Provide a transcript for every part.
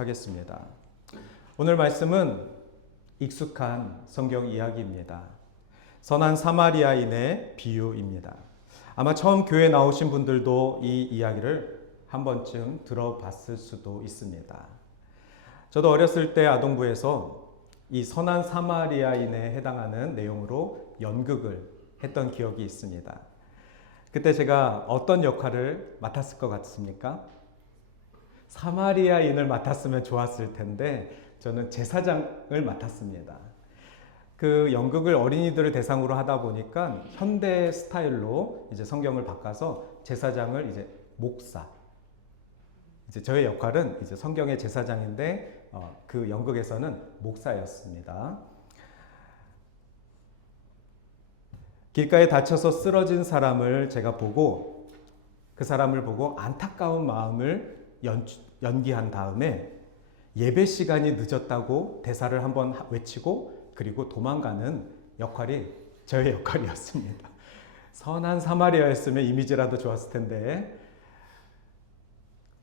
하겠습니다. 오늘 말씀은 익숙한 성경 이야기입니다. 선한 사마리아인의 비유입니다. 아마 처음 교회 나오신 분들도 이 이야기를 한 번쯤 들어봤을 수도 있습니다. 저도 어렸을 때 아동부에서 이 선한 사마리아인에 해당하는 내용으로 연극을 했던 기억이 있습니다. 그때 제가 어떤 역할을 맡았을 것 같습니까? 사마리아인을 맡았으면 좋았을 텐데 저는 제사장을 맡았습니다. 그 연극을 어린이들을 대상으로 하다 보니까 현대 스타일로 이제 성경을 바꿔서 제사장을 이제 목사. 이제 저의 역할은 이제 성경의 제사장인데 그 연극에서는 목사였습니다. 길가에 다쳐서 쓰러진 사람을 제가 보고 그 사람을 보고 안타까운 마음을 연기한 다음에 예배 시간이 늦었다고 대사를 한번 외치고 그리고 도망가는 역할이 저의 역할이었습니다. 선한 사마리아였으면 이미지라도 좋았을 텐데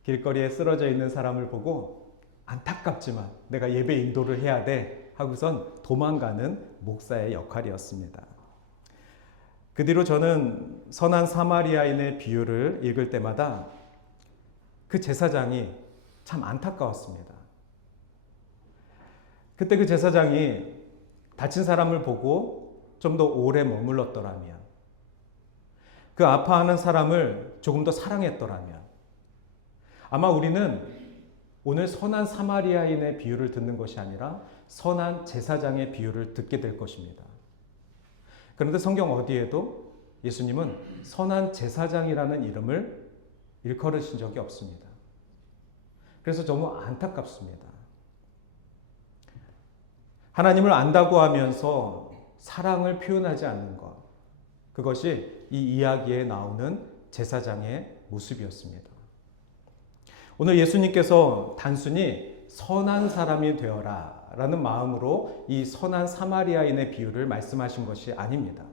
길거리에 쓰러져 있는 사람을 보고 안타깝지만 내가 예배 인도를 해야 돼 하고선 도망가는 목사의 역할이었습니다. 그 뒤로 저는 선한 사마리아인의 비유를 읽을 때마다 그 제사장이 참 안타까웠습니다. 그때 그 제사장이 다친 사람을 보고 좀 더 오래 머물렀더라면, 그 아파하는 사람을 조금 더 사랑했더라면, 아마 우리는 오늘 선한 사마리아인의 비유를 듣는 것이 아니라 선한 제사장의 비유를 듣게 될 것입니다. 그런데 성경 어디에도 예수님은 선한 제사장이라는 이름을 일컬으신 적이 없습니다. 그래서 너무 안타깝습니다. 하나님을 안다고 하면서 사랑을 표현하지 않는 것, 그것이 이 이야기에 나오는 제사장의 모습이었습니다. 오늘 예수님께서 단순히 선한 사람이 되어라 라는 마음으로 이 선한 사마리아인의 비유를 말씀하신 것이 아닙니다.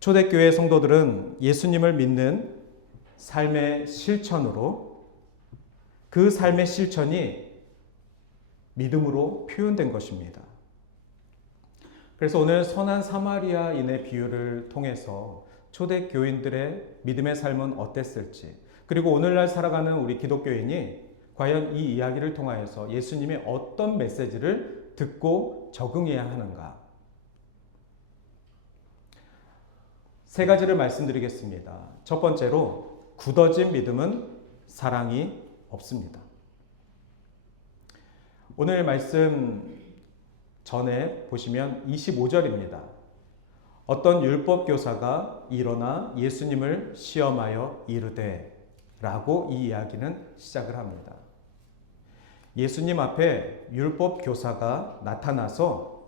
초대교회 성도들은 예수님을 믿는 삶의 실천으로 그 삶의 실천이 믿음으로 표현된 것입니다. 그래서 오늘 선한 사마리아인의 비유를 통해서 초대교인들의 믿음의 삶은 어땠을지, 그리고 오늘날 살아가는 우리 기독교인이 과연 이 이야기를 통하여서 예수님의 어떤 메시지를 듣고 적응해야 하는가? 세 가지를 말씀드리겠습니다. 첫 번째로, 굳어진 믿음은 사랑이 없습니다. 오늘 말씀 전에 보시면 25절입니다. 어떤 율법교사가 일어나 예수님을 시험하여 이르되 라고 이 이야기는 시작을 합니다. 예수님 앞에 율법교사가 나타나서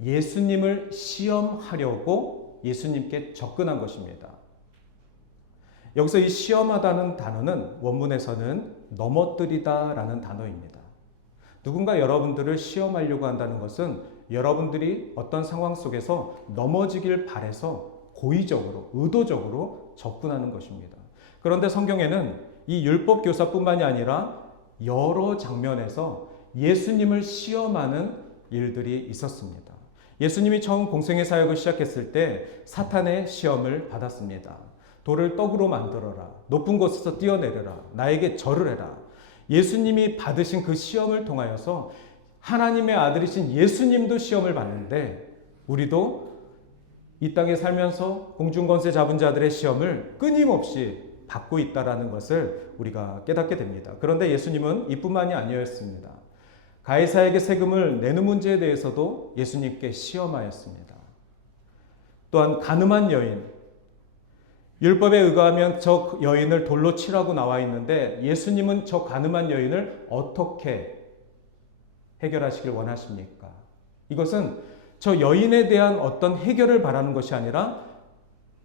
예수님을 시험하려고 예수님께 접근한 것입니다. 여기서 이 시험하다는 단어는 원문에서는 넘어뜨리다 라는 단어입니다. 누군가 여러분들을 시험하려고 한다는 것은 여러분들이 어떤 상황 속에서 넘어지길 바라서 고의적으로, 의도적으로 접근하는 것입니다. 그런데 성경에는 이 율법교사뿐만이 아니라 여러 장면에서 예수님을 시험하는 일들이 있었습니다. 예수님이 처음 공생의 사역을 시작했을 때 사탄의 시험을 받았습니다. 돌을 떡으로 만들어라. 높은 곳에서 뛰어내려라. 나에게 절을 해라. 예수님이 받으신 그 시험을 통하여서 하나님의 아들이신 예수님도 시험을 받는데 우리도 이 땅에 살면서 공중권세 잡은 자들의 시험을 끊임없이 받고 있다는 것을 우리가 깨닫게 됩니다. 그런데 예수님은 이뿐만이 아니었습니다. 가이사에게 세금을 내는 문제에 대해서도 예수님께 시험하였습니다. 또한 가늠한 여인, 율법에 의거하면 저 여인을 돌로 치라고 나와 있는데 예수님은 저 가늠한 여인을 어떻게 해결하시길 원하십니까? 이것은 저 여인에 대한 어떤 해결을 바라는 것이 아니라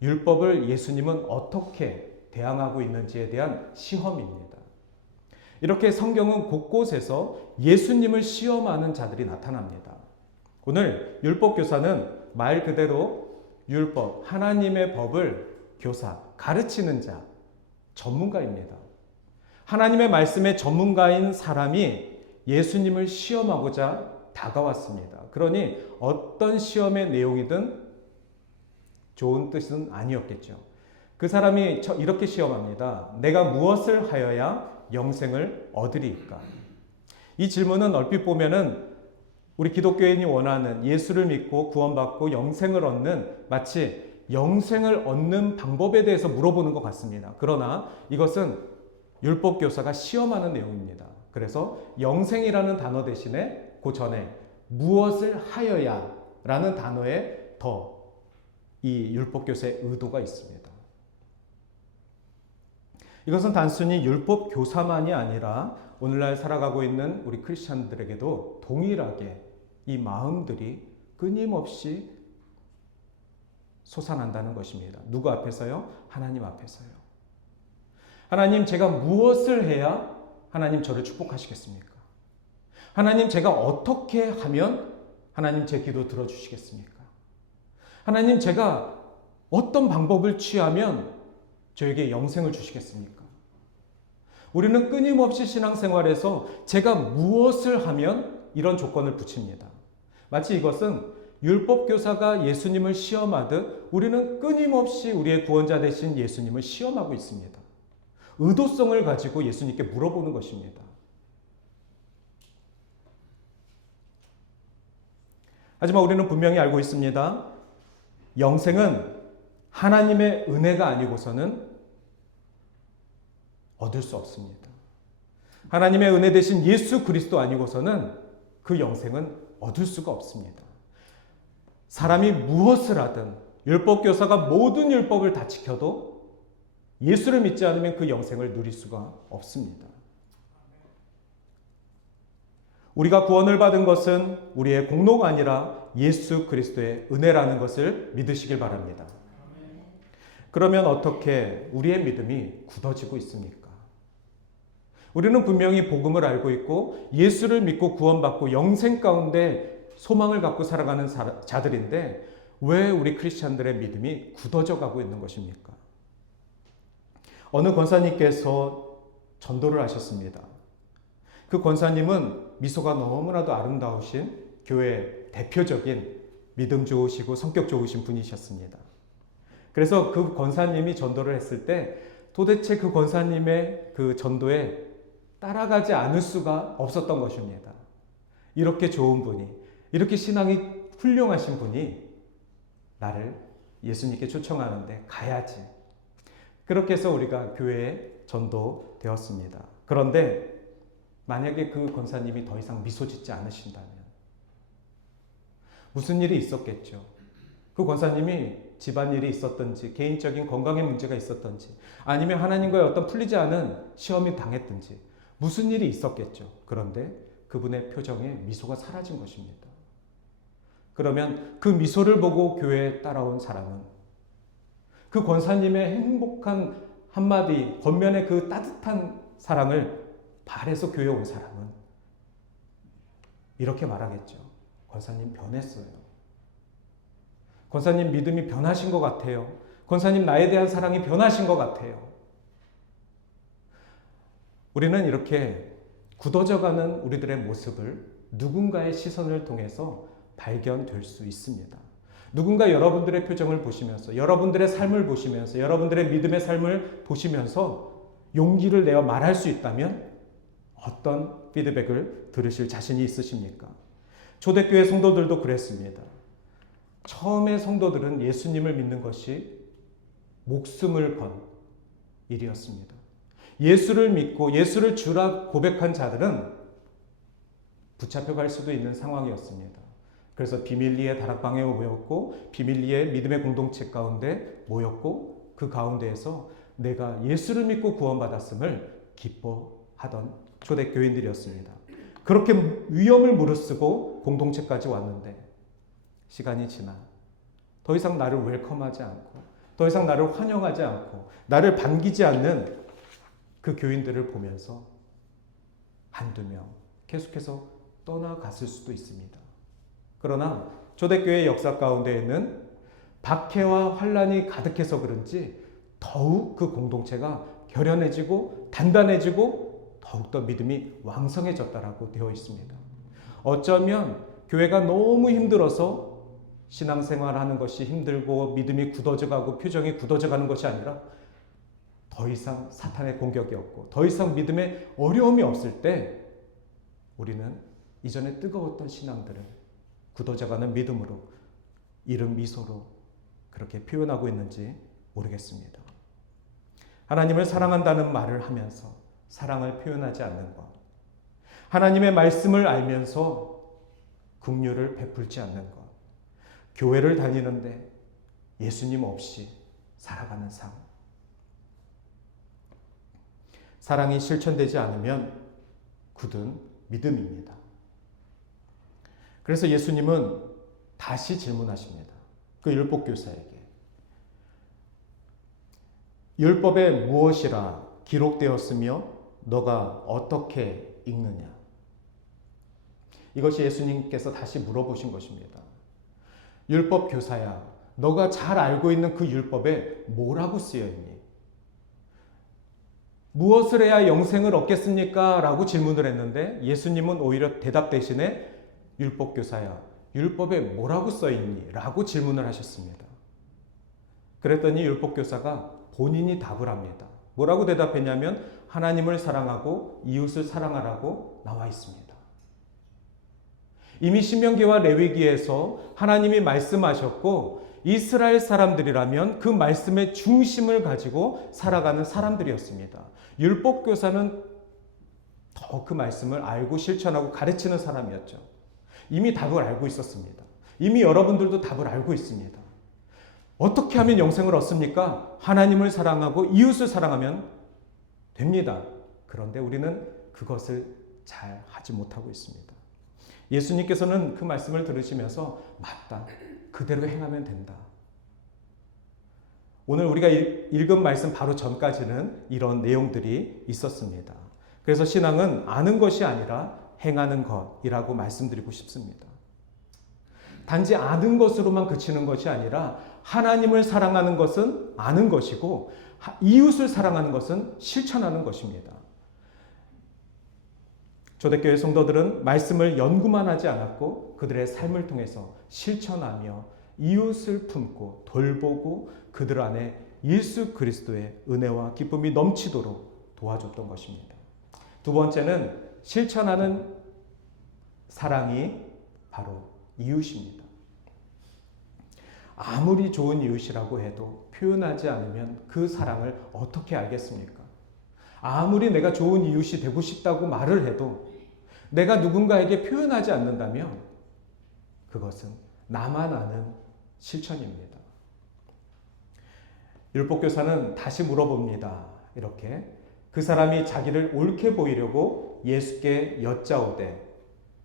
율법을 예수님은 어떻게 대항하고 있는지에 대한 시험입니다. 이렇게 성경은 곳곳에서 예수님을 시험하는 자들이 나타납니다. 오늘 율법교사는 말 그대로 율법, 하나님의 법을 교사, 가르치는 자, 전문가입니다. 하나님의 말씀의 전문가인 사람이 예수님을 시험하고자 다가왔습니다. 그러니 어떤 시험의 내용이든 좋은 뜻은 아니었겠죠. 그 사람이 이렇게 시험합니다. 내가 무엇을 하여야 영생을 얻으리까? 이 질문은 얼핏 보면은 우리 기독교인이 원하는 예수를 믿고 구원받고 영생을 얻는, 마치 영생을 얻는 방법에 대해서 물어보는 것 같습니다. 그러나 이것은 율법교사가 시험하는 내용입니다. 그래서 영생이라는 단어 대신에 그 전에 무엇을 하여야 라는 단어에 더 이 율법교사의 의도가 있습니다. 이것은 단순히 율법교사만이 아니라 오늘날 살아가고 있는 우리 크리스찬들에게도 동일하게 이 마음들이 끊임없이 솟아난다는 것입니다. 누구 앞에서요? 하나님 앞에서요. 하나님, 제가 무엇을 해야 하나님 저를 축복하시겠습니까? 하나님, 제가 어떻게 하면 하나님 제 기도 들어주시겠습니까? 하나님, 제가 어떤 방법을 취하면 저에게 영생을 주시겠습니까? 우리는 끊임없이 신앙생활에서 제가 무엇을 하면 이런 조건을 붙입니다. 마치 이것은 율법교사가 예수님을 시험하듯 우리는 끊임없이 우리의 구원자 되신 예수님을 시험하고 있습니다. 의도성을 가지고 예수님께 물어보는 것입니다. 하지만 우리는 분명히 알고 있습니다. 영생은 하나님의 은혜가 아니고서는 얻을 수 없습니다. 하나님의 은혜 대신 예수 그리스도 아니고서는 그 영생은 얻을 수가 없습니다. 사람이 무엇을 하든 율법교사가 모든 율법을 다 지켜도 예수를 믿지 않으면 그 영생을 누릴 수가 없습니다. 우리가 구원을 받은 것은 우리의 공로가 아니라 예수 그리스도의 은혜라는 것을 믿으시길 바랍니다. 그러면 어떻게 우리의 믿음이 굳어지고 있습니까? 우리는 분명히 복음을 알고 있고 예수를 믿고 구원받고 영생 가운데 소망을 갖고 살아가는 자들인데 왜 우리 크리스찬들의 믿음이 굳어져 가고 있는 것입니까? 어느 권사님께서 전도를 하셨습니다. 그 권사님은 미소가 너무나도 아름다우신 교회 대표적인 믿음 좋으시고 성격 좋으신 분이셨습니다. 그래서 그 권사님이 전도를 했을 때 도대체 그 권사님의 그 전도에 따라가지 않을 수가 없었던 것입니다. 이렇게 좋은 분이, 이렇게 신앙이 훌륭하신 분이 나를 예수님께 초청하는데 가야지. 그렇게 해서 우리가 교회에 전도되었습니다. 그런데 만약에 그 권사님이 더 이상 미소 짓지 않으신다면 무슨 일이 있었겠죠? 그 권사님이 집안일이 있었든지 개인적인 건강에 문제가 있었든지 아니면 하나님과의 어떤 풀리지 않은 시험이 당했든지 무슨 일이 있었겠죠. 그런데 그분의 표정에 미소가 사라진 것입니다. 그러면 그 미소를 보고 교회에 따라온 사람은 그 권사님의 행복한 한마디, 겉면의 그 따뜻한 사랑을 바래서 교회에 온 사람은 이렇게 말하겠죠. 권사님 변했어요. 권사님 믿음이 변하신 것 같아요. 권사님 나에 대한 사랑이 변하신 것 같아요. 우리는 이렇게 굳어져가는 우리들의 모습을 누군가의 시선을 통해서 발견될 수 있습니다. 누군가 여러분들의 표정을 보시면서, 여러분들의 삶을 보시면서, 여러분들의 믿음의 삶을 보시면서 용기를 내어 말할 수 있다면 어떤 피드백을 들으실 자신이 있으십니까? 초대교회 성도들도 그랬습니다. 처음에 성도들은 예수님을 믿는 것이 목숨을 건 일이었습니다. 예수를 믿고 예수를 주라 고백한 자들은 붙잡혀갈 수도 있는 상황이었습니다. 그래서 비밀리에 다락방에 모였고 비밀리에 믿음의 공동체 가운데 모였고 그 가운데에서 내가 예수를 믿고 구원받았음을 기뻐하던 초대교인들이었습니다. 그렇게 위험을 무릅쓰고 공동체까지 왔는데 시간이 지나 더 이상 나를 웰컴하지 않고 더 이상 나를 환영하지 않고 나를 반기지 않는 그 교인들을 보면서 한두 명 계속해서 떠나갔을 수도 있습니다. 그러나 초대교회의 역사 가운데에는 박해와 환란이 가득해서 그런지 더욱 그 공동체가 결연해지고 단단해지고 더욱더 믿음이 왕성해졌다라고 되어 있습니다. 어쩌면 교회가 너무 힘들어서 신앙생활하는 것이 힘들고 믿음이 굳어져가고 표정이 굳어져가는 것이 아니라 더 이상 사탄의 공격이 없고 더 이상 믿음에 어려움이 없을 때 우리는 이전에 뜨거웠던 신앙들을 굳어져가는 믿음으로 이른 미소로 그렇게 표현하고 있는지 모르겠습니다. 하나님을 사랑한다는 말을 하면서 사랑을 표현하지 않는 것, 하나님의 말씀을 알면서 긍휼을 베풀지 않는 것, 교회를 다니는데 예수님 없이 살아가는 삶. 사랑이 실천되지 않으면 굳은 믿음입니다. 그래서 예수님은 다시 질문하십니다. 그 율법교사에게. 율법에 무엇이라 기록되었으며 너가 어떻게 읽느냐? 이것이 예수님께서 다시 물어보신 것입니다. 율법교사야, 너가 잘 알고 있는 그 율법에 뭐라고 쓰여있니? 무엇을 해야 영생을 얻겠습니까? 라고 질문을 했는데 예수님은 오히려 대답 대신에 율법교사야, 율법에 뭐라고 써있니? 라고 질문을 하셨습니다. 그랬더니 율법교사가 본인이 답을 합니다. 뭐라고 대답했냐면 하나님을 사랑하고 이웃을 사랑하라고 나와 있습니다. 이미 신명기와 레위기에서 하나님이 말씀하셨고 이스라엘 사람들이라면 그 말씀의 중심을 가지고 살아가는 사람들이었습니다. 율법교사는 더 그 말씀을 알고 실천하고 가르치는 사람이었죠. 이미 답을 알고 있었습니다. 이미 여러분들도 답을 알고 있습니다. 어떻게 하면 영생을 얻습니까? 하나님을 사랑하고 이웃을 사랑하면 됩니다. 그런데 우리는 그것을 잘 하지 못하고 있습니다. 예수님께서는 그 말씀을 들으시면서 맞다. 그대로 행하면 된다. 오늘 우리가 읽은 말씀 바로 전까지는 이런 내용들이 있었습니다. 그래서 신앙은 아는 것이 아니라 행하는 것이라고 말씀드리고 싶습니다. 단지 아는 것으로만 그치는 것이 아니라 하나님을 사랑하는 것은 아는 것이고 이웃을 사랑하는 것은 실천하는 것입니다. 초대교회 성도들은 말씀을 연구만 하지 않았고 그들의 삶을 통해서 실천하며 이웃을 품고 돌보고 그들 안에 예수 그리스도의 은혜와 기쁨이 넘치도록 도와줬던 것입니다. 두 번째는 실천하는 사랑이 바로 이웃입니다. 아무리 좋은 이웃이라고 해도 표현하지 않으면 그 사랑을 어떻게 알겠습니까? 아무리 내가 좋은 이웃이 되고 싶다고 말을 해도 내가 누군가에게 표현하지 않는다면 그것은 나만 아는 실천입니다. 율법교사는 다시 물어봅니다. 이렇게 그 사람이 자기를 옳게 보이려고 예수께 여짜오되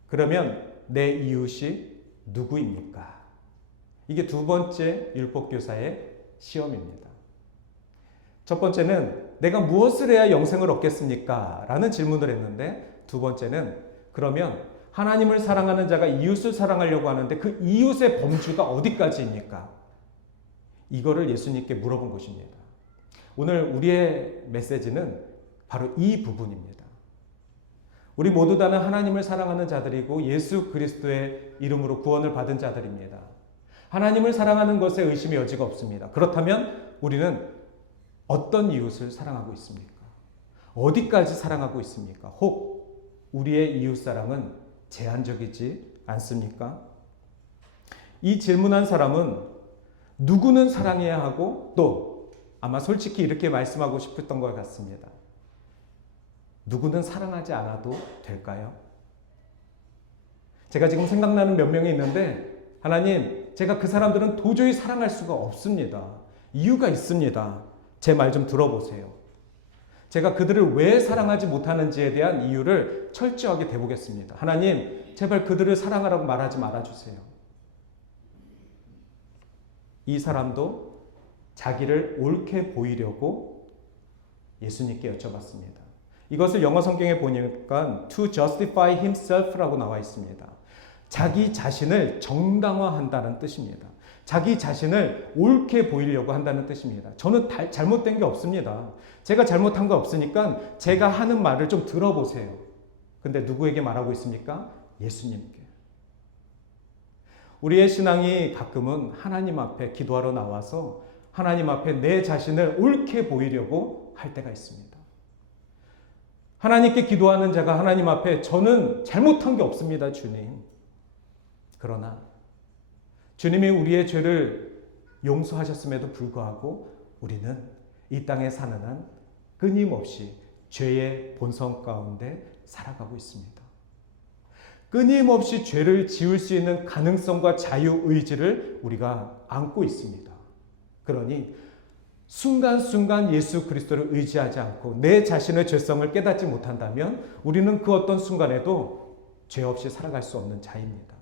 그러면 내 이웃이 누구입니까? 이게 두 번째 율법교사의 시험입니다. 첫 번째는 내가 무엇을 해야 영생을 얻겠습니까? 라는 질문을 했는데 두 번째는 그러면 하나님을 사랑하는 자가 이웃을 사랑하려고 하는데 그 이웃의 범주가 어디까지입니까? 이거를 예수님께 물어본 것입니다. 오늘 우리의 메시지는 바로 이 부분입니다. 우리 모두 다는 하나님을 사랑하는 자들이고 예수 그리스도의 이름으로 구원을 받은 자들입니다. 하나님을 사랑하는 것에 의심의 여지가 없습니다. 그렇다면 우리는 어떤 이웃을 사랑하고 있습니까? 어디까지 사랑하고 있습니까? 혹 우리의 이웃사랑은 제한적이지 않습니까? 이 질문한 사람은 누구는 사랑해야 하고 또 아마 솔직히 이렇게 말씀하고 싶었던 것 같습니다. 누구는 사랑하지 않아도 될까요? 제가 지금 생각나는 몇 명이 있는데 하나님, 제가 그 사람들은 도저히 사랑할 수가 없습니다. 이유가 있습니다. 제 말 좀 들어보세요. 제가 그들을 왜 사랑하지 못하는지에 대한 이유를 철저하게 대보겠습니다. 하나님, 제발 그들을 사랑하라고 말하지 말아주세요. 이 사람도 자기를 옳게 보이려고 예수님께 여쭤봤습니다. 이것을 영어 성경에 보니까 to justify himself라고 나와 있습니다. 자기 자신을 정당화한다는 뜻입니다. 자기 자신을 옳게 보이려고 한다는 뜻입니다. 저는 잘못된 게 없습니다. 제가 잘못한 거 없으니까 제가 하는 말을 좀 들어보세요. 근데 누구에게 말하고 있습니까? 예수님께. 우리의 신앙이 가끔은 하나님 앞에 기도하러 나와서 하나님 앞에 내 자신을 옳게 보이려고 할 때가 있습니다. 하나님께 기도하는 자가 하나님 앞에 저는 잘못한 게 없습니다, 주님. 그러나 주님이 우리의 죄를 용서하셨음에도 불구하고 우리는 이 땅에 사는 한 끊임없이 죄의 본성 가운데 살아가고 있습니다. 끊임없이 죄를 지을 수 있는 가능성과 자유의지를 우리가 안고 있습니다. 그러니 순간순간 예수 그리스도를 의지하지 않고 내 자신의 죄성을 깨닫지 못한다면 우리는 그 어떤 순간에도 죄 없이 살아갈 수 없는 자입니다.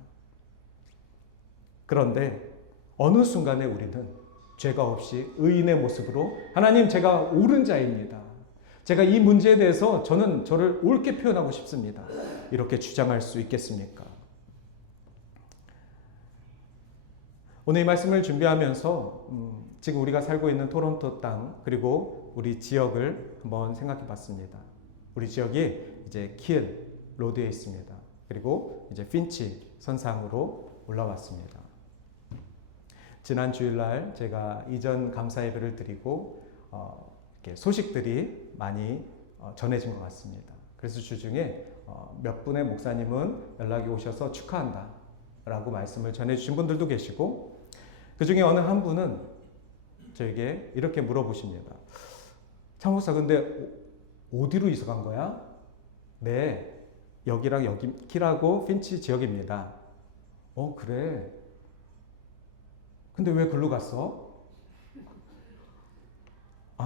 그런데 어느 순간에 우리는 죄가 없이 의인의 모습으로 하나님 제가 옳은 자입니다. 제가 이 문제에 대해서 저는 저를 옳게 표현하고 싶습니다. 이렇게 주장할 수 있겠습니까? 오늘 이 말씀을 준비하면서 지금 우리가 살고 있는 토론토 땅 그리고 우리 지역을 한번 생각해 봤습니다. 우리 지역이 이제 킬 로드에 있습니다. 그리고 이제 핀치 선상으로 올라왔습니다. 지난 주일날 제가 이전 감사 예배를 드리고 이렇게 소식들이 많이 전해진 것 같습니다. 그래서 주중에 몇 분의 목사님은 연락이 오셔서 축하한다 라고 말씀을 전해주신 분들도 계시고 그 중에 어느 한 분은 저에게 이렇게 물어보십니다. 참 목사 근데 어디로 이사 간 거야? 네, 여기랑 여기 키라고 핀치 지역입니다. 그래. 근데 왜 글로 갔어?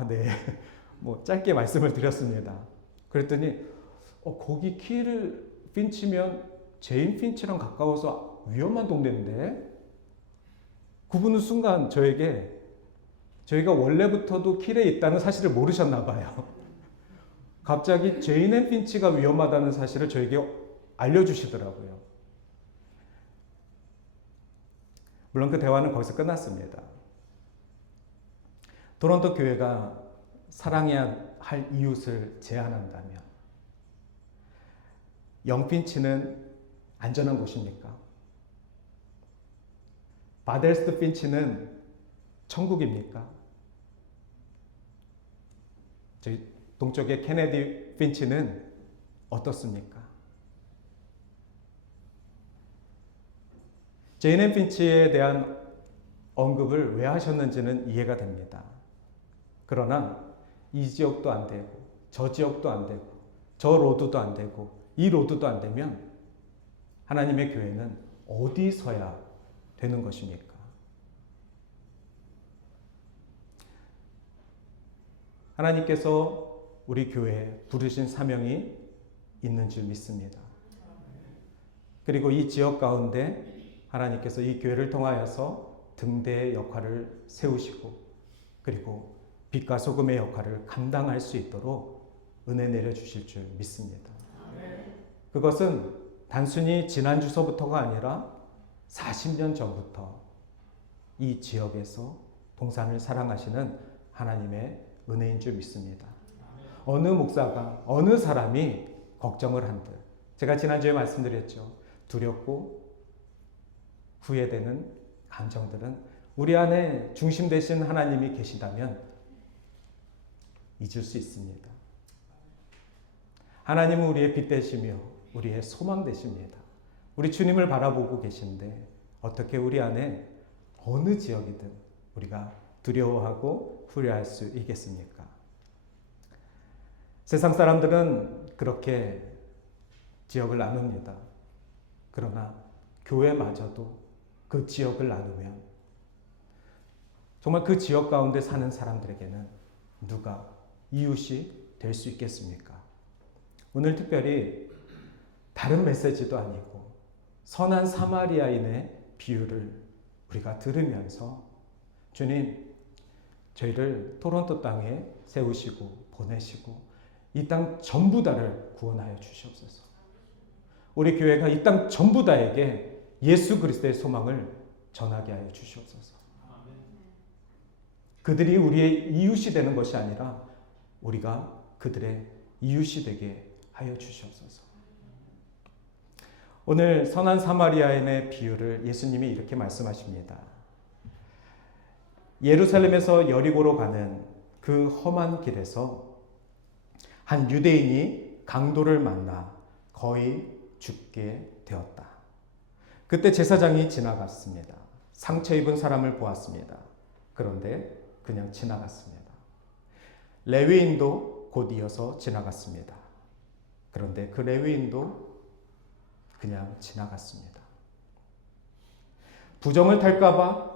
네. 뭐 짧게 말씀을 드렸습니다. 그랬더니 거기 키를 핀치면 제인 핀치랑 가까워서 위험한 동네인데 그분은 순간 저희가 원래부터도 킬에 있다는 사실을 모르셨나 봐요. 갑자기 제인 앤 핀치가 위험하다는 사실을 저에게 알려주시더라고요. 물론 그 대화는 거기서 끝났습니다. 토론토 교회가 사랑해야 할 이웃을 제한한다면 영핀치는 안전한 곳입니까? 바델스트 핀치는 천국입니까? 저희 동쪽의 케네디 핀치는 어떻습니까? 제인 앤 핀치에 대한 언급을 왜 하셨는지는 이해가 됩니다. 그러나 이 지역도 안 되고 저 지역도 안 되고 저 로드도 안 되고 이 로드도 안 되면 하나님의 교회는 어디 서야 되는 것입니까? 하나님께서 우리 교회에 부르신 사명이 있는 줄 믿습니다. 그리고 이 지역 가운데 하나님께서 이 교회를 통하여서 등대의 역할을 세우시고 그리고 빛과 소금의 역할을 감당할 수 있도록 은혜 내려주실 줄 믿습니다. 그것은 단순히 지난주서부터가 아니라 40년 전부터 이 지역에서 동산을 사랑하시는 하나님의 은혜인 줄 믿습니다. 어느 목사가 어느 사람이 걱정을 한들 제가 지난주에 말씀드렸죠. 두렵고 후회되는 감정들은 우리 안에 중심 되신 하나님이 계시다면 잊을 수 있습니다. 하나님은 우리의 빛 되시며 우리의 소망 되십니다. 우리 주님을 바라보고 계신데 어떻게 우리 안에 어느 지역이든 우리가 두려워하고 후회할 수 있겠습니까? 세상 사람들은 그렇게 지역을 나눕니다. 그러나 교회마저도 그 지역을 나누면 정말 그 지역 가운데 사는 사람들에게는 누가 이웃이 될 수 있겠습니까? 오늘 특별히 다른 메시지도 아니고 선한 사마리아인의 비유를 우리가 들으면서 주님, 저희를 토론토 땅에 세우시고 보내시고 이 땅 전부 다를 구원하여 주시옵소서. 우리 교회가 이 땅 전부 다에게 예수 그리스도의 소망을 전하게 하여 주시옵소서. 그들이 우리의 이웃이 되는 것이 아니라 우리가 그들의 이웃이 되게 하여 주시옵소서. 오늘 선한 사마리아인의 비유를 예수님이 이렇게 말씀하십니다. 예루살렘에서 여리고로 가는 그 험한 길에서 한 유대인이 강도를 만나 거의 죽게 되었다. 그때 제사장이 지나갔습니다. 상처 입은 사람을 보았습니다. 그런데 그냥 지나갔습니다. 레위인도 곧 이어서 지나갔습니다. 그런데 그 레위인도 그냥 지나갔습니다. 부정을 탈까봐,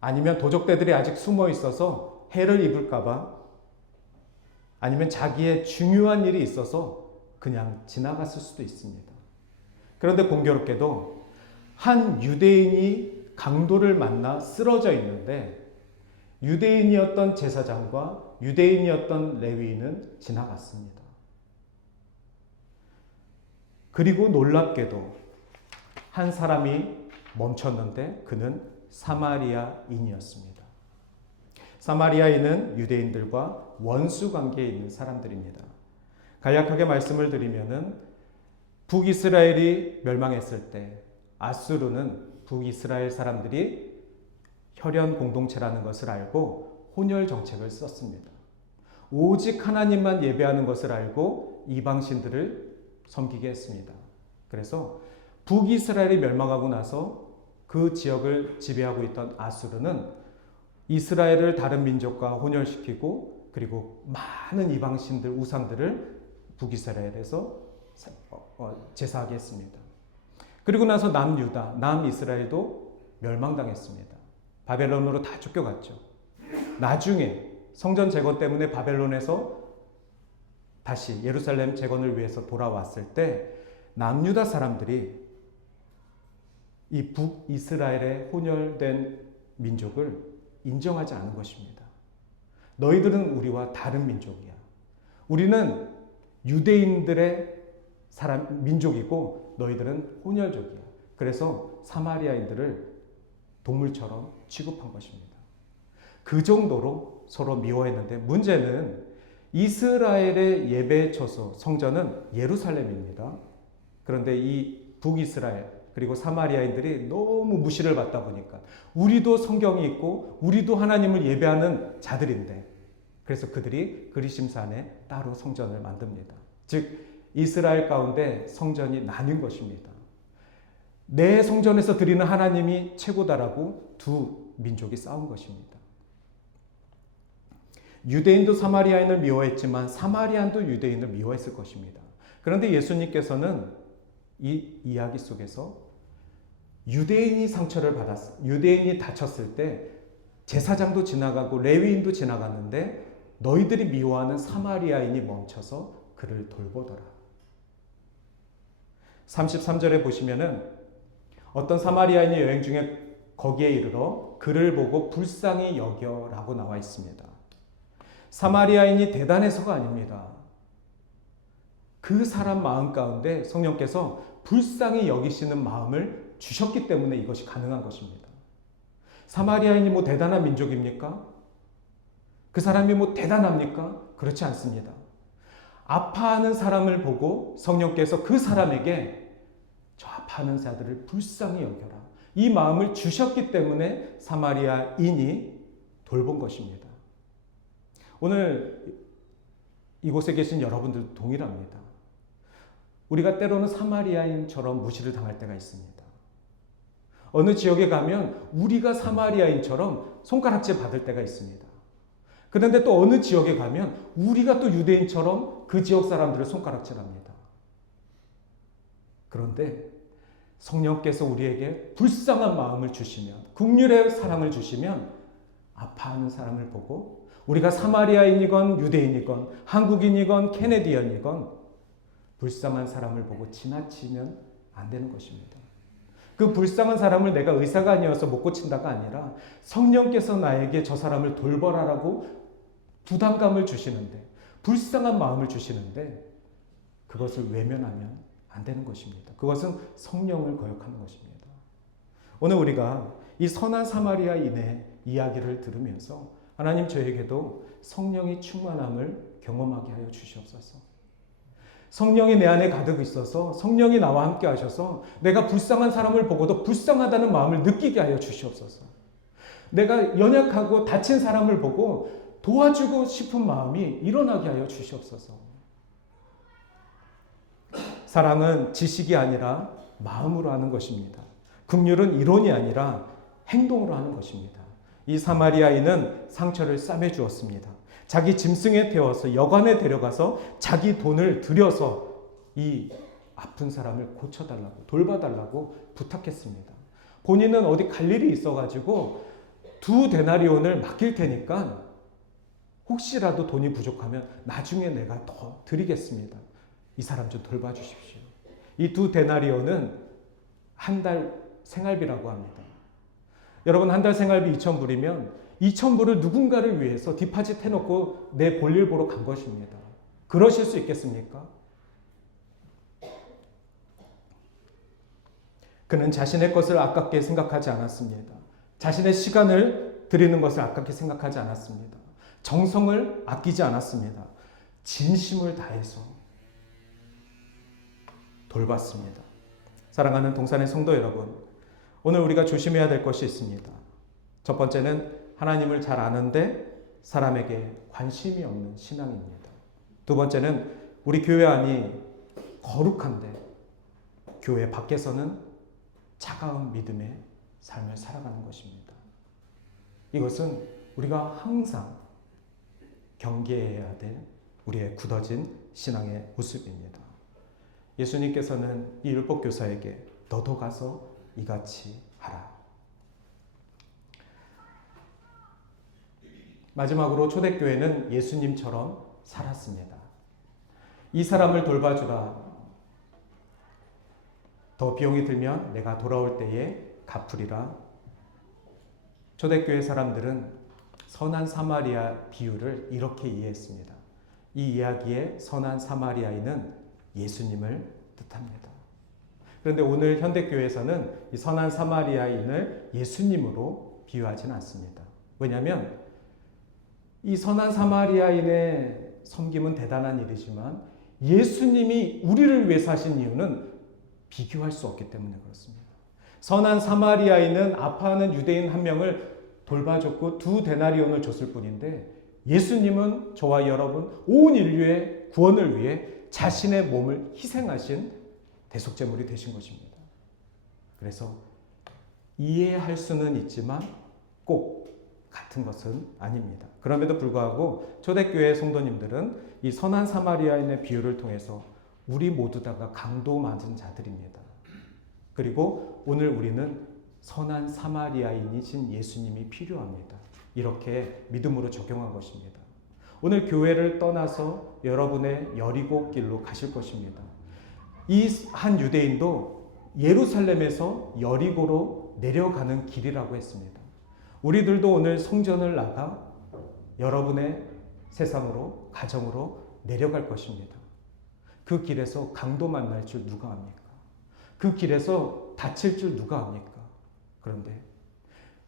아니면 도적대들이 아직 숨어 있어서 해를 입을까봐, 아니면 자기의 중요한 일이 있어서 그냥 지나갔을 수도 있습니다. 그런데 공교롭게도 한 유대인이 강도를 만나 쓰러져 있는데 유대인이었던 제사장과 유대인이었던 레위인은 지나갔습니다. 그리고 놀랍게도 한 사람이 멈췄는데 그는 사마리아인이었습니다. 사마리아인은 유대인들과 원수 관계에 있는 사람들입니다. 간략하게 말씀을 드리면은 북이스라엘이 멸망했을 때 아수르는 북이스라엘 사람들이 혈연 공동체라는 것을 알고 혼혈 정책을 썼습니다. 오직 하나님만 예배하는 것을 알고 이방신들을 섬기게 했습니다. 그래서 북이스라엘이 멸망하고 나서 그 지역을 지배하고 있던 아수르는 이스라엘을 다른 민족과 혼혈시키고 그리고 많은 이방신들, 우상들을 북이스라엘에서 제사하게 했습니다. 그리고 나서 남유다, 남이스라엘도 멸망당했습니다. 바벨론으로 다 쫓겨갔죠. 나중에 성전 재건 때문에 바벨론에서 다시 예루살렘 재건을 위해서 돌아왔을 때 남유다 사람들이 이 북이스라엘의 혼혈된 민족을 인정하지 않은 것입니다. 너희들은 우리와 다른 민족이야. 우리는 유대인들의 민족이고 너희들은 혼혈족이야. 그래서 사마리아인들을 동물처럼 취급한 것입니다. 그 정도로 서로 미워했는데 문제는 이스라엘의 예배 처소 성전은 예루살렘입니다. 그런데 이 북이스라엘 그리고 사마리아인들이 너무 무시를 받다 보니까 우리도 성경이 있고 우리도 하나님을 예배하는 자들인데 그래서 그들이 그리심산에 따로 성전을 만듭니다. 즉 이스라엘 가운데 성전이 나뉜 것입니다. 내 성전에서 드리는 하나님이 최고다라고 두 민족이 싸운 것입니다. 유대인도 사마리아인을 미워했지만 사마리아인도 유대인을 미워했을 것입니다. 그런데 예수님께서는 이 이야기 속에서 유대인이 유대인이 다쳤을 때 제사장도 지나가고 레위인도 지나갔는데 너희들이 미워하는 사마리아인이 멈춰서 그를 돌보더라. 33절에 보시면은 어떤 사마리아인이 여행 중에 거기에 이르러 그를 보고 불쌍히 여겨라고 나와 있습니다. 사마리아인이 대단해서가 아닙니다. 그 사람 마음 가운데 성령께서 불쌍히 여기시는 마음을 주셨기 때문에 이것이 가능한 것입니다. 사마리아인이 뭐 대단한 민족입니까? 그 사람이 뭐 대단합니까? 그렇지 않습니다. 아파하는 사람을 보고 성령께서 그 사람에게 저 아파하는 자들을 불쌍히 여겨라. 이 마음을 주셨기 때문에 사마리아인이 돌본 것입니다. 오늘 이곳에 계신 여러분들도 동일합니다. 우리가 때로는 사마리아인처럼 무시를 당할 때가 있습니다. 어느 지역에 가면 우리가 사마리아인처럼 손가락질 받을 때가 있습니다. 그런데 또 어느 지역에 가면 우리가 또 유대인처럼 그 지역 사람들을 손가락질합니다. 그런데 성령께서 우리에게 불쌍한 마음을 주시면, 긍휼의 사랑을 주시면 아파하는 사람을 보고 우리가 사마리아인이건 유대인이건 한국인이건 캐네디언이건 불쌍한 사람을 보고 지나치면 안 되는 것입니다. 그 불쌍한 사람을 내가 의사가 아니어서 못 고친다가 아니라 성령께서 나에게 저 사람을 돌보라라고 부담감을 주시는데, 불쌍한 마음을 주시는데 그것을 외면하면 안 되는 것입니다. 그것은 성령을 거역하는 것입니다. 오늘 우리가 이 선한 사마리아인의 이야기를 들으면서 하나님 저에게도 성령의 충만함을 경험하게 하여 주시옵소서. 성령이 내 안에 가득 있어서 성령이 나와 함께 하셔서 내가 불쌍한 사람을 보고도 불쌍하다는 마음을 느끼게 하여 주시옵소서. 내가 연약하고 다친 사람을 보고 도와주고 싶은 마음이 일어나게 하여 주시옵소서. 사랑은 지식이 아니라 마음으로 하는 것입니다. 긍휼은 이론이 아니라 행동으로 하는 것입니다. 이 사마리아인은 상처를 싸매 주었습니다. 자기 짐승에 태워서 여관에 데려가서 자기 돈을 들여서 이 아픈 사람을 고쳐달라고, 돌봐달라고 부탁했습니다. 본인은 어디 갈 일이 있어가지고 2데나리온을 맡길 테니까 혹시라도 돈이 부족하면 나중에 내가 더 드리겠습니다. 이 사람 좀 돌봐주십시오. 이 2데나리온은 한 달 생활비라고 합니다. 여러분, 한 달 생활비 2,000불이면 2,000불을 누군가를 위해서 디파짓 해놓고 내 볼일 보러 간 것입니다. 그러실 수 있겠습니까? 그는 자신의 것을 아깝게 생각하지 않았습니다. 자신의 시간을 드리는 것을 아깝게 생각하지 않았습니다. 정성을 아끼지 않았습니다. 진심을 다해서 돌봤습니다. 사랑하는 동산의 성도 여러분, 오늘 우리가 조심해야 될 것이 있습니다. 첫 번째는 하나님을 잘 아는데 사람에게 관심이 없는 신앙입니다. 두 번째는 우리 교회 안이 거룩한데 교회 밖에서는 차가운 믿음의 삶을 살아가는 것입니다. 이것은 우리가 항상 경계해야 될 우리의 굳어진 신앙의 모습입니다. 예수님께서는 이 율법교사에게 너도 가서 이같이 하라. 마지막으로 초대교회는 예수님처럼 살았습니다. 이 사람을 돌봐주라. 더 비용이 들면 내가 돌아올 때에 갚으리라. 초대교회 사람들은 선한 사마리아 비유를 이렇게 이해했습니다. 이 이야기의 선한 사마리아인은 예수님을 뜻합니다. 그런데 오늘 현대교회에서는 이 선한 사마리아인을 예수님으로 비유하지는 않습니다. 왜냐하면 이 선한 사마리아인의 섬김은 대단한 일이지만 예수님이 우리를 위해서 하신 이유는 비교할 수 없기 때문에 그렇습니다. 선한 사마리아인은 아파하는 유대인 한 명을 돌봐줬고 2데나리온을 줬을 뿐인데 예수님은 저와 여러분 온 인류의 구원을 위해 자신의 몸을 희생하신 대속제물이 되신 것입니다. 그래서 이해할 수는 있지만 꼭 같은 것은 아닙니다. 그럼에도 불구하고 초대교회 성도님들은 이 선한 사마리아인의 비유를 통해서 우리 모두 다가 강도 맞은 자들입니다. 그리고 오늘 우리는 선한 사마리아인이신 예수님이 필요합니다. 이렇게 믿음으로 적용한 것입니다. 오늘 교회를 떠나서 여러분의 여리고 길로 가실 것입니다. 이 한 유대인도 예루살렘에서 여리고로 내려가는 길이라고 했습니다. 우리들도 오늘 성전을 나가 여러분의 세상으로, 가정으로 내려갈 것입니다. 그 길에서 강도 만날 줄 누가 압니까? 그 길에서 다칠 줄 누가 압니까? 그런데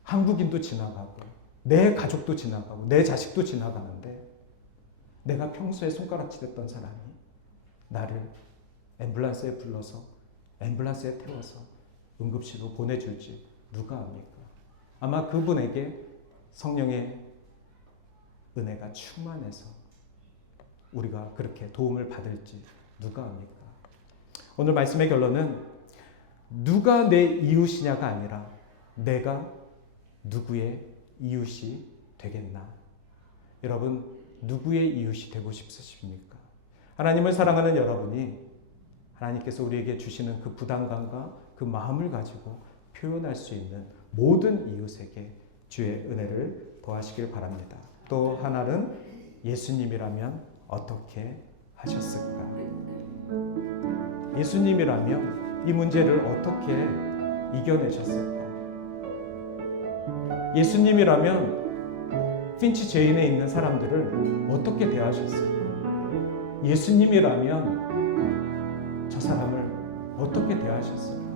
한국인도 지나가고 내 가족도 지나가고 내 자식도 지나가는데 내가 평소에 손가락질했던 사람이 나를 앰뷸런스에 불러서 앰뷸런스에 태워서 응급실로 보내줄지 누가 압니까? 아마 그분에게 성령의 은혜가 충만해서 우리가 그렇게 도움을 받을지 누가 압니까? 오늘 말씀의 결론은 누가 내 이웃이냐가 아니라 내가 누구의 이웃이 되겠나? 여러분, 누구의 이웃이 되고 싶으십니까? 하나님을 사랑하는 여러분이 하나님께서 우리에게 주시는 그 부담감과 그 마음을 가지고 표현할 수 있는 모든 이웃에게 주의 은혜를 더하시길 바랍니다. 또 하나는 예수님이라면 어떻게 하셨을까? 예수님이라면 이 문제를 어떻게 이겨내셨을까? 예수님이라면 핀치 제인에 있는 사람들을 어떻게 대하셨을까? 예수님이라면 저 사람을 어떻게 대하셨을까?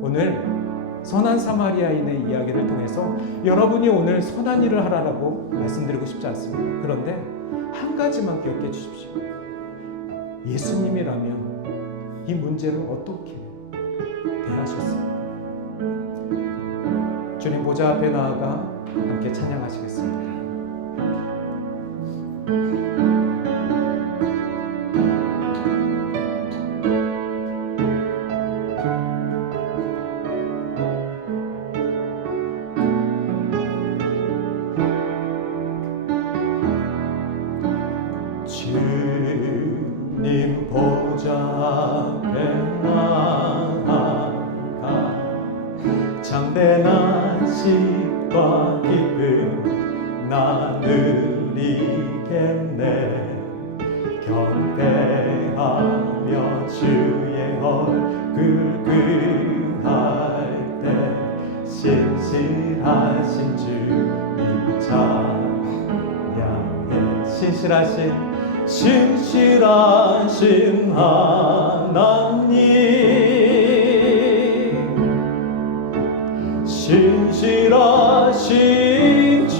오늘 선한 사마리아인의 이야기를 통해서 여러분이 오늘 선한 일을 하라고 말씀드리고 싶지 않습니다. 그런데 한 가지만 기억해 주십시오. 예수님이라면 이 문제를 어떻게 대하셨습니까? 주님 보좌 앞에 나아가 함께 찬양하시겠습니다. 주님 보좌 앞에 나아가 참된 안식과 기쁨 나누리겠네. 경배하며 주의 얼굴 구할 때 신실하신 주님 찬양해. 신실하신 하나님, 신실하신 주,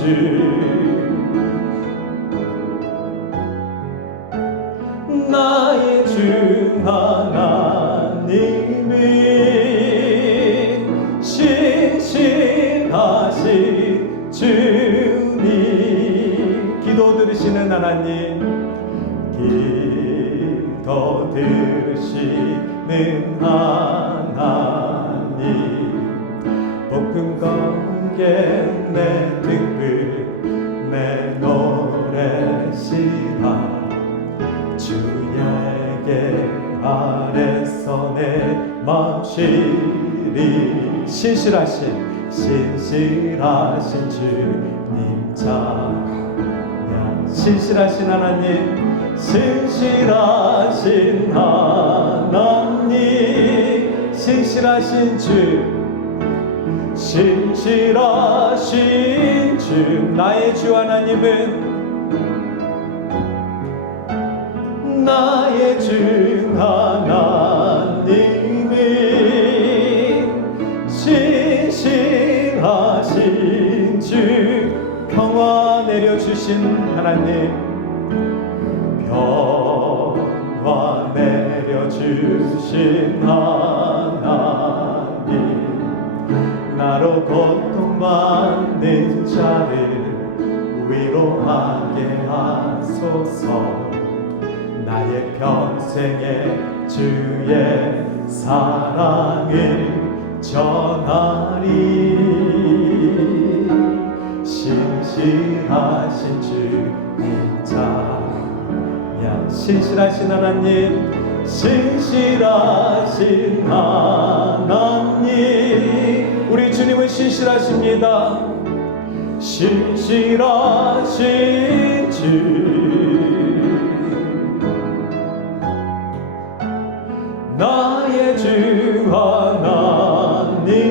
나의 주 하나님은 신실하신 주님. 기도 들으시는 하나님, 기도 들으시는 하나님, 복음 관계 내 등불 내 노래시라. 주야에게 아래서 내 마음 쉬리. 신실하신 주님 찬양. 신실하신 하나님, 신실하신 하나님, 신실하신 주, 신실하신 주. 나의 주 하나님은, 나의 주 하나님은 신실하신 주. 평화 내려주신 하나님, 평화 내려주신 하나님, 나로 고통받는 자를 위로하게 하소서. 나의 평생에 주의 사랑을 전하리. 신실하신 주님 찬양. 신실하신 하나님, 신실하신 하나님, 우리 주님은 신실하십니다. 신실하신 주, 나의 주 하나님은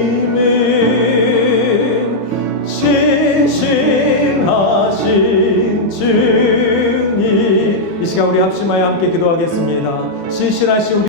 신실하신 주님. 이 시간 우리 합심하여 함께 기도하겠습니다. 신실하신 우리